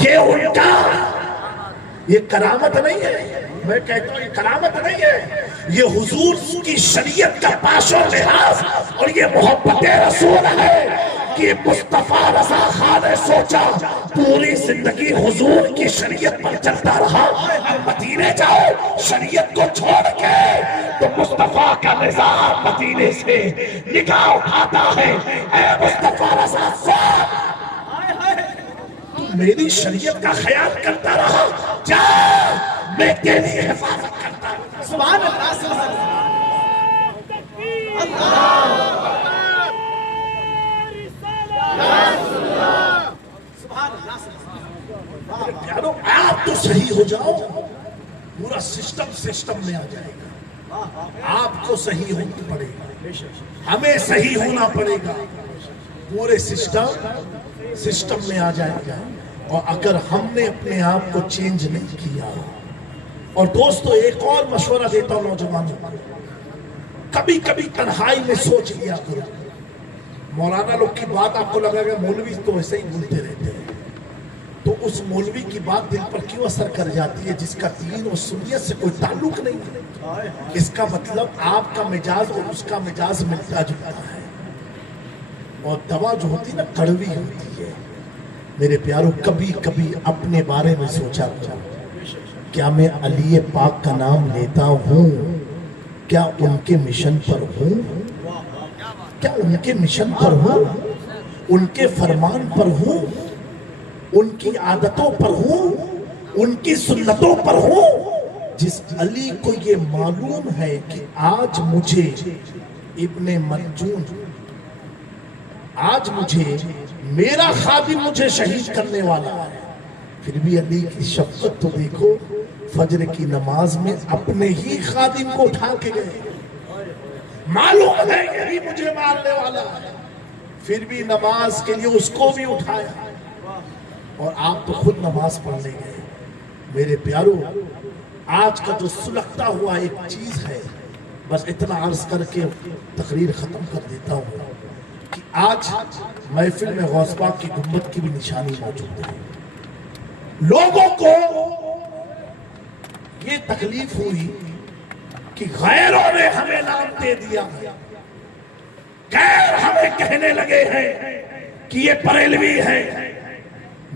یہ ان کا یہ کرامت نہیں ہے. میں کہتا ہوں یہ کرامت نہیں ہے، یہ حضور کی شریعت کا پاش و لحاظ اور یہ محبت رسول ہے کہ مصطفیٰ رضا خان نے سوچا پوری زندگی حضور کی شریعت پر چلتا رہا، اب مدینے جاؤ شریعت کو چھوڑ کے تو مصطفیٰ کا نظام مدینے سے نگاہ اٹھاتا ہے. اے مصطفیٰ رضا خان، میری شریعت کا خیال کرتا رہا، جا میں تیری حفاظت کرتا رہا. سبحان اللہ. پیارو آپ تو صحیح ہو جاؤ، پورا سسٹم میں آ جائے گا. آپ کو صحیح ہونا پڑے گا، ہمیں صحیح ہونا پڑے گا، پورے سسٹم میں آ جائے گا. اور اگر ہم نے اپنے آپ کو چینج نہیں کیا. اور دوستو ایک اور مشورہ دیتا ہوں نوجوانوں کو، کبھی کبھی تنہائی میں سوچ لیا کرو. مولانا لوگ کی بات آپ کو لگا کہ مولوی تو ایسے ہی بولتے رہتے ہیں، تو اس مولوی کی بات دل پر کیوں اثر کر جاتی ہے جس کا دین اور سنیت سے کوئی تعلق نہیں ہے؟ اس کا مطلب آپ کا مزاج اور اس کا مزاج ملتا جلتا ہے. اور دوا جو ہوتی ہے نا کڑوی ہوتی ہے. میرے پیارو کبھی کبھی اپنے بارے میں سوچا کرو، کیا میں علی پاک کا نام لیتا ہوں؟ کیا ان کے مشن پر ہوں؟ کیا ان کے مشن پر ہوں؟ ان کے فرمان پر ہوں؟ ان کی عادتوں پر ہوں؟ ان کی سنتوں پر ہوں؟ جس علی کو یہ معلوم ہے کہ آج مجھے ابن مرجون، آج مجھے میرا خادم مجھے شہید کرنے والا ہے، پھر بھی علی کی شفقت تو دیکھو. فجر کی نماز میں اپنے ہی خادم کو اٹھا کے گئے، معلوم ہے یہی مجھے مارنے والا ہے، پھر بھی نماز کے لیے اس کو بھی اٹھایا. اور آپ تو خود نماز پڑھنے گئے. میرے پیارو آج کا جو سلگتا ہوا ایک چیز ہے، بس اتنا عرض کر کے تقریر ختم کر دیتا ہوں کہ آج محفل میں غوث پاک کی گنبد کی بھی نشانی موجود ہے. لوگوں کو یہ تکلیف ہوئی کہ غیروں نے ہمیں نام دے دیا، غیر ہمیں کہنے لگے ہیں کہ یہ بریلوی ہے.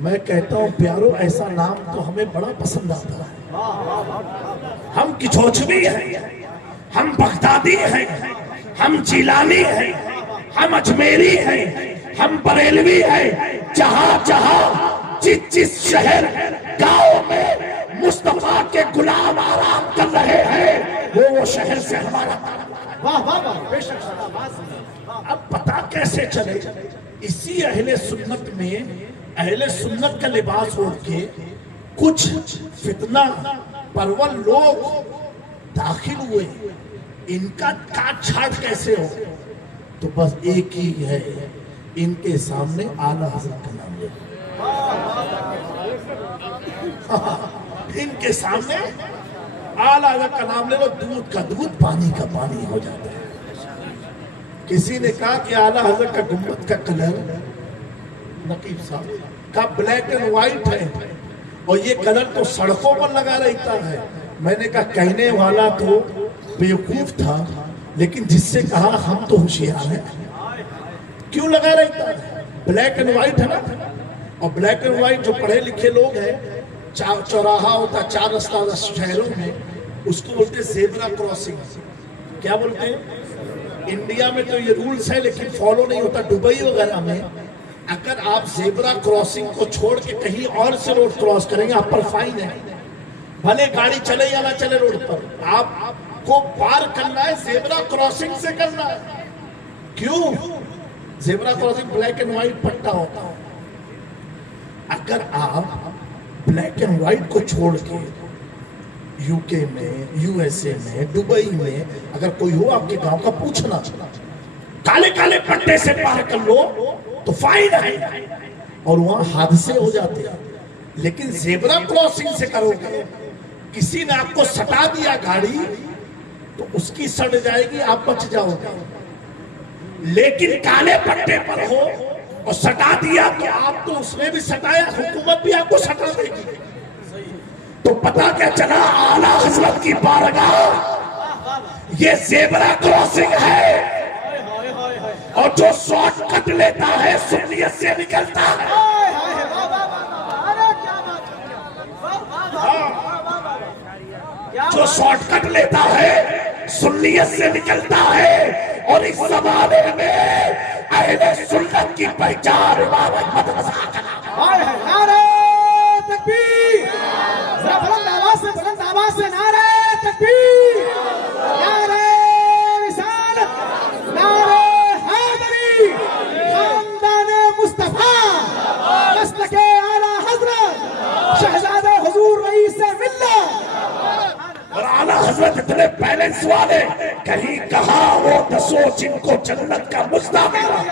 میں کہتا ہوں پیارو ایسا نام تو ہمیں بڑا پسند آتا ہے. ہم کچھوچوی ہیں، ہم بغدادی ہیں، ہم جیلانی ہیں، ہم اجمیری ہیں، ہم بریلوی ہیں. جہاں جہاں جس شہر گاؤں میں مصطفیٰ کے غلام آرام کر رہے ہیں وہ شہر سے ہمارا. اب پتا کیسے چلے؟ اسی اہل سنت میں اہل سنت کا لباس اوڑھ کے کچھ فتنہ پرور لوگ داخل ہوئے. ان کا کاٹ چھاٹ کیسے ہو؟ تو بس ایک ہی ہے، ان کے سامنے اعلیٰ حضرت کا نام لے. ان کے سامنے اعلیٰ حضرت کا نام لے لو، دودھ کا دودھ پانی کا پانی ہو جاتا ہے. کسی نے کہا کہ اعلیٰ حضرت کا گنبد کا کلر، نقیب صاحب کا بلیک اینڈ وائٹ ہے اور یہ کلر تو سڑکوں پر لگا رہتا ہے. میں نے کہا کہنے والا تو بیوقوف تھا، لیکن جس سے کہا ہم تو ہوشیار ہیں. کیوں لگا رہتا ہے؟ بلیک اینڈ وائٹ ہے نا. اور بلیک اینڈ وائٹ جو پڑھے لکھے لوگ ہیں، چوراہا ہوتا چار رستہ شہروں میں، اس کو بولتے زیبرا کراسنگ. کیا بولتے ہیں؟ انڈیا میں تو یہ رولز ہے لیکن فالو نہیں ہوتا. دبئی وغیرہ میں اگر آپ زیبرا کراسنگ کو چھوڑ کے کہیں اور سے روڈ کراس کریں گے آپ پر فائن ہے. بھلے گاڑی چلے یا نہ چلے روڈ پر، آپ کو پار کرنا ہے زیبرا کراسنگ سے کرنا ہے. کیوں؟ Zebra crossing black and white پٹا ہوتا ہے. اگر آپ بلیک اینڈ وائٹ کو چھوڑ کے یو کے میں، یو ایس اے میں، دبئی میں اگر کوئی ہو آپ کے گاؤں کا پوچھنا، کالے کالے پٹے سے پار کر لو تو فائن ہے اور وہاں حادثے ہو جاتے ہیں. لیکن زیبرا کراسنگ سے کرو گے، کسی نے آپ کو سٹا دیا گاڑی تو اس کی سڑ جائے گی، آپ بچ جاؤ گے. لیکن کالے پٹے پر ہو اور سٹا دیا کہ آپ تو اس نے بھی سٹایا، حکومت بھی آپ کو سٹا دے گی. تو پتا کیا چلا اعلیٰ حضرت کی بارگاہ یہ زیبرا کراسنگ ہے، اور جو شارٹ کٹ لیتا ہے سنیت سے نکلتا ہے. جو شارٹ کٹ لیتا ہے سنیت سے نکلتا ہے. اور اس زمانے میں اہل سنت کی پہچان امام احمد رضا کا نام. نعرہ تکبیر، ذرا بلند آواز سے نعرہ تکبیر، نعرہ رسالت، نعرہ حیدری، خاندان مصطفیٰ، مسلک اعلیٰ حضرت شہزادہ حضور رئیس ملت. اور اعلیٰ حضرت اتنے بیلنس والے، کہیں کہا وہ دسو جن کو جنت کا مژدہ ملا،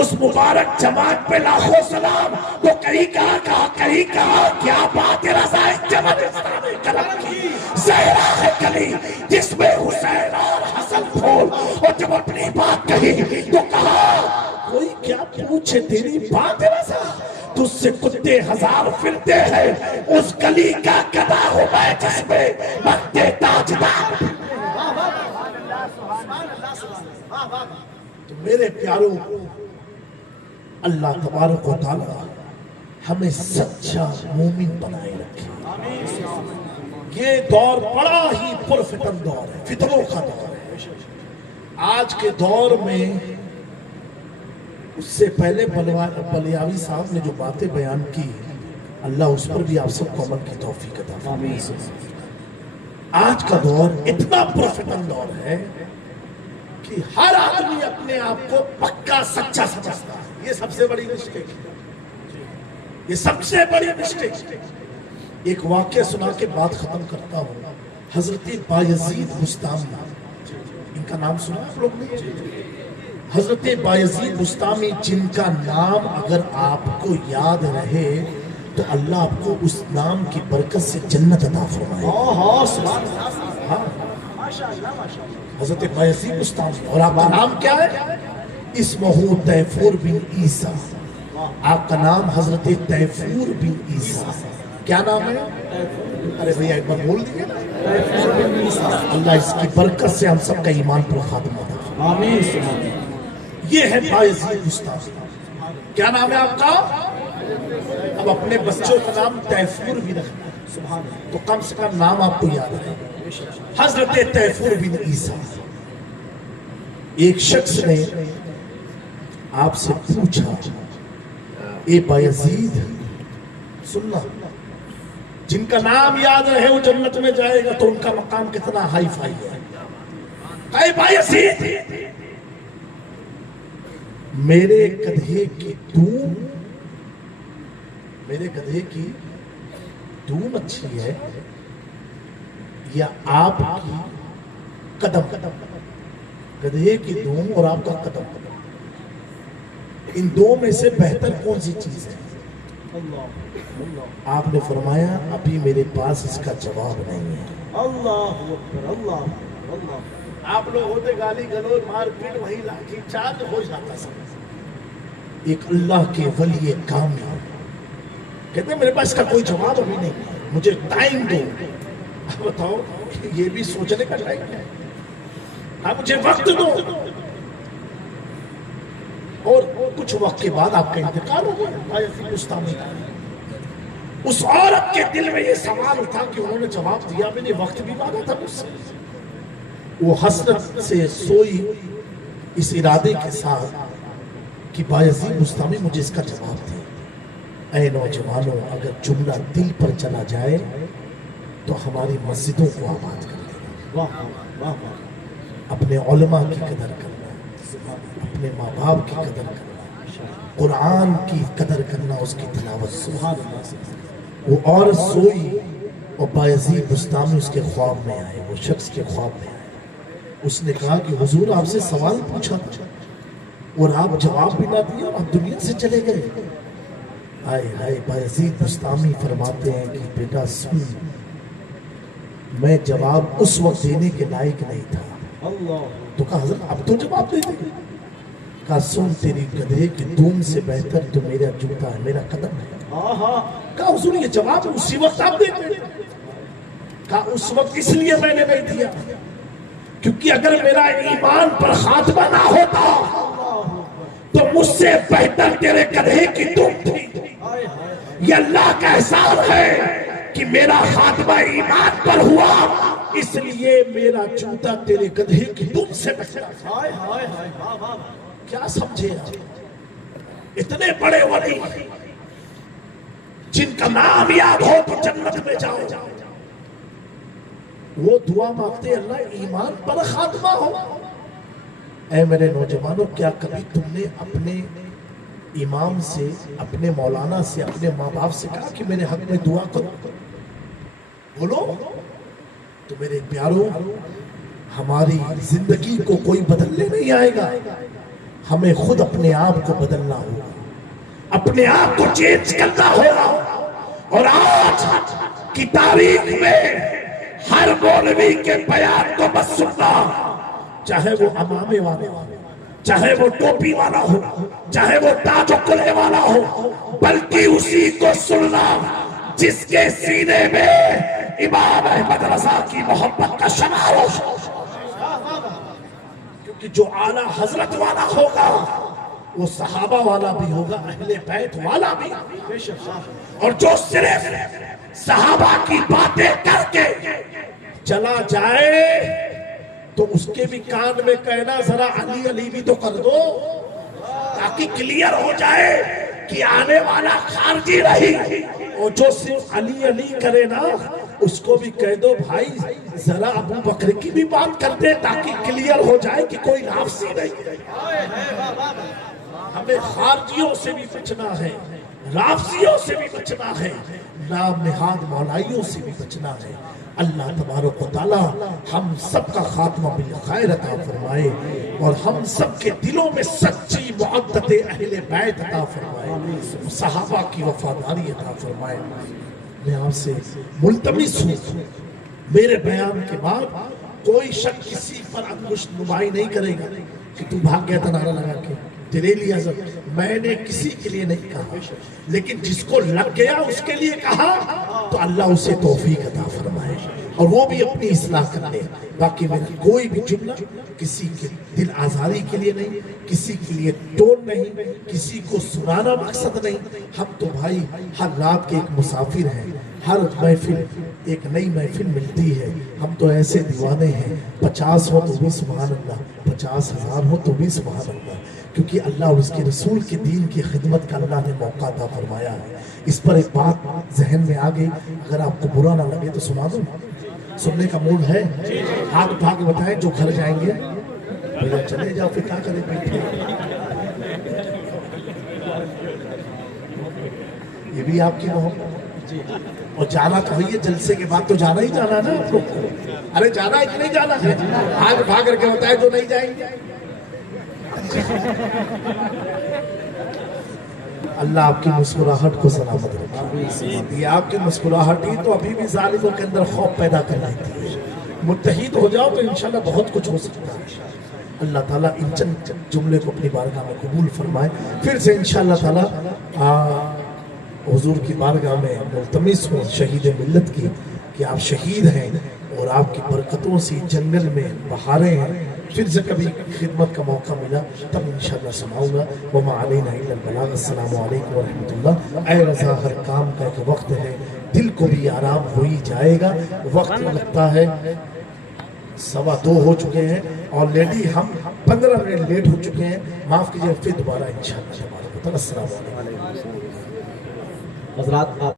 اس مبارک جماعت پہ لاکھوں سلام. تو کہیں کہا کیا بات ہے رضا جماعت اسلامی قلم کی زہرا ہے کلی جس میں حسین اور حسن پھول. اور جب اپنی بات کہی تو کہا کوئی کیا پوچھے تیری بات ہے رضا، تجھ سے کتے ہزار پھرتے ہیں، اس گلی کا گدھا ہوں میں جس میں مہدے تاجدار. تو میرے پیاروں، اللہ تبارک و تعالی ہمیں سچا مومن بنائے رکھے. یہ دور بڑا ہی پرفتن دور ہے، فتنوں کا دور ہے. آج کے دور میں اس سے پہلے بلیاوی صاحب نے جو باتیں بیان کی، اللہ اس پر بھی آپ سب کو عمل کی توفیق عطا فرمائے. آج کا دور اتنا پرفتن دور ہے کہ ہر آدمی اپنے آپ کو پکا سچا سمجھتا ہے. یہ سب سے بڑی مسٹیک ہے، یہ سب سے بڑی مسٹیک. ایک واقعہ سنا کے بات ختم کرتا ہوں. حضرت بایزید بستامی، ان کا نام سنا آپ لوگ نے؟ حضرت بایزید بستامی، جن کا نام اگر آپ کو یاد رہے تو اللہ آپ کو اس نام کی برکت سے جنت عطا فرمائے. حضرت بایزید بستامی. اور آپ کا نام کیا ہے؟ اسمہ تیفور بن عیسیٰ. آپ کا نام حضرت تیفور بن عیسیٰ. کیا نام ہے؟ ارے بھئی ایک بار بول دیئے نا. اللہ اس کی برکت سے ہم سب کا ایمان پر خاتمہ عطا. آمین. یہ ہے بایزید بستامی. کیا نام ہے آپ کا؟ اب اپنے بچوں کا نام تیفور بھی رکھنا ہے تو کم سے کم نام آپ کو یاد رہے. حضرت تیفور بن عیسیٰ. ایک شخص نے آپ سے پوچھا، اے بایزید سننا، جن کا نام یاد رہے وہ جنت میں جائے گا تو ان کا مقام کتنا ہائی فائی ہے. اے بایزید، میرے گدھے کی دون، میرے گدھے کی دون اچھی ہے یا آپ کی قدم؟ گدھے کی دون اور آپ کا قدم، ان دو میں سے بہتر کون سی چیز ہے؟ آپ نے فرمایا ابھی میرے پاس اس کا جواب نہیں ہے. اللہ اکبر، اللہ اللہ. آپ لوگ ہوتے گالی گلوچ مار پیٹ وہی لاٹھی چارج ہو جاتا سب. ایک اللہ کے ولی کامیاب کہتے ہیں میرے پاس کا کوئی جواب ابھی نہیں، مجھے ٹائم دو. بتاؤ یہ بھی سوچنے کا ٹائم ہے. ہاں مجھے وقت دو. اور کچھ وقت کے بعد آپ کا انتقال ہو گیا. بایزید بستامی. اس عورت کے دل میں یہ سوال تھا کہ انہوں نے جواب دیا، میں نے وقت بھی مانگا تھا مجھ سے. وہ حسرت سے سوئی اس ارادے کے ساتھ کہ بایزید بستامی مجھے اس کا جواب دے. اے نوجوانوں، اگر جملہ دل پر چلا جائے تو ہماری مسجدوں کو آباد کر دینا. اپنے علماء کی قدر کرنا، اپنے ماں باپ کی قدر کرنا، قرآن کی قدر کرنا، اس کی تلاوت. سبحان اللہ. وہ عورت سوئی اور بایزید بستامی اس کے خواب میں آئے، وہ شخص کے خواب میں آئے. اس نے کہا کہ حضور آپ سے سوال پوچھا تھا اور آپ جواب بھی نہ دیا اور آپ دنیا سے چلے گئے. ہائے ہائے. بایزید بستامی فرماتے ہیں کہ بیٹا سن، میں جواب اس وقت دینے کے لائق نہیں تھا. تو کہا حضرت اب تو جواب دے دیں. کہا سن تیری گدھے کی دم سے بہتر تو میرا جوتا ہے، میرا قدم ہے۔ کہا حضور یہ جواب اسی وقت آپ دیتے ہیں؟ کہا اس وقت اس لیے میں نے نہیں دیا کیونکہ اگر میرا ایمان پر خاتمہ نہ ہوتا تو مجھ سے بہتر تیرے گدھے کی دم تھی۔ یہ اللہ کا احسان ہے کہ میرا خاتمہ ایمان پر ہوا، اس لیے میرا جوتا تیرے گدھے کی دم سے بہتر۔ کیا سمجھے آپ؟ اتنے بڑے ولی جن کا نام یاد ہو تو جنت میں جاؤ، وہ دعا مانگتے اللہ ایمان پر خاتمہ ہو۔ اے میرے نوجوانوں، کیا کبھی تم نے اپنے امام سے، اپنے مولانا سے، اپنے ماں باپ سے کہا کہ میرے حق میں دعا کرو؟ بولو تو میرے پیاروں، ہماری زندگی کو کوئی بدلنے نہیں آئے گا، ہمیں خود اپنے آپ کو بدلنا ہوگا، اپنے آپ کو چینج کرنا ہوگا۔ اور آج کی تاریخ میں ہر مولوی کے بیان کو بس سننا، چاہے وہ امامے والا ہو، چاہے وہ ٹوپی والا ہو، چاہے وہ تاج و قلعے والا ہو، بلکہ اسی کو سننا جس کے سینے میں امام احمد رضا کی محبت کا شمع ہو۔ کیونکہ جو اعلیٰ حضرت والا ہوگا وہ صحابہ والا بھی ہوگا، اہل بیت والا بھی، اور جو صرف صحابہ کی باتیں کر کے چلا جائے تو اس کے بھی کان میں کہنا ذرا علی علی بھی تو کر دو، تاکہ کلیئر ہو جائے کہ آنے والا خارجی رہی، اور جو صرف علی علی کرے نا اس کو بھی کہہ دو بھائی ذرا ابو بکر کی بھی بات کر دے، تاکہ کلیئر ہو جائے کہ کوئی رافضی نہیں۔ ہمیں خارجیوں سے بھی بچنا ہے، رافضیوں سے بھی بچنا ہے، نام نہاد مولائیوں سے بھی بچنا ہے۔ اللہ تبارک و تعالی ہم سب کا خاتمہ بالخیر عطا فرمائے، اور ہم سب کے دلوں میں سچی محبت اہل بیت عطا فرمائے، صحابہ کی وفاداری عطا فرمائے۔ میں آپ سے ملتمس ہوں، میرے بیان کے بعد کوئی شخص کسی پر انگشت نمائی نہیں کرے گا کہ تو بھاگ گیا تھا نعرہ لگا کے، تیرے لیے حضرت میں نے کسی کے لیے نہیں کہا، لیکن جس کو لگ گیا اس کے لیے کہا تو اللہ اسے توفیق عطا فرمائے اور وہ بھی اپنی اصلاح کر لے۔ باقی میرا کوئی بھی جملہ کسی کے دل آزاری کے لیے نہیں، کسی کے لیے ٹون نہیں، کسی کو سنانا مقصد نہیں۔ ہم تو بھائی ہر رات کے ایک مسافر ہیں، ہر محفل ایک نئی محفل ملتی ہے، ہم تو ایسے دیوانے ہیں، 50 ہو تو بھی سبحان اللہ، 50,000 ہو تو بھی سبحان اللہ، کیونکہ اللہ اور اس کے رسول کے دین کی خدمت کا اللہ نے موقع عطا فرمایا ہے۔ اس پر ایک بات ذہن میں آ گئی، اگر آپ کو برا نہ لگے تو سنا دوں، سننے کا موڈ ہے؟ ہاتھ اٹھا کے بتائیں جو گھر جائیں گے، بھیا چلے جاؤ پھر کیا کریں بیٹھے۔ یہ بھی آپ کی محبت، اور جانا تو ہے، جلسے کے بعد تو جانا ہی جانا نا آپ لوگ کو۔ ارے جانا ہے کہ نہیں جانا ہے؟ ہاتھ اٹھا کر کے بتائیں جو نہیں جائیں گے۔ اللہ آپ کی مسکراہٹ کو سلامت رکھے۔ یہ آپ کی مسکراہٹ ہی تو ابھی بھی ظالموں کے اندر خوف پیدا کر لیتی ہے۔ متحد ہو جاؤ تو انشاءاللہ بہت کچھ ہو سکتا ہے۔ اللہ تعالیٰ ان چند جملے کو اپنی بارگاہ میں قبول فرمائے۔ پھر سے انشاءاللہ تعالیٰ حضور کی بارگاہ میں ملتمس ہوں شہید ملت کی کہ آپ شہید ہیں اور آپ کی برکتوں سے جنگل میں بہاریں ہیں۔ پھر سے کبھی خدمت کا موقع ملا تب انشاءاللہ سناؤں گا۔ وما علینا الا البلاغ۔ السلام علیکم ورحمۃ اللہ۔ اے رضا ہر کام کا ایک وقت ہے، دل کو بھی آرام ہو ہی جائے گا، وقت لگتا ہے 2:15 ہو چکے ہیں، آلریڈی ہم 15 منٹ لیٹ ہو چکے ہیں، معاف کیجیے، پھر دوبارہ انشاءاللہ۔ السلام علیکم حضرات۔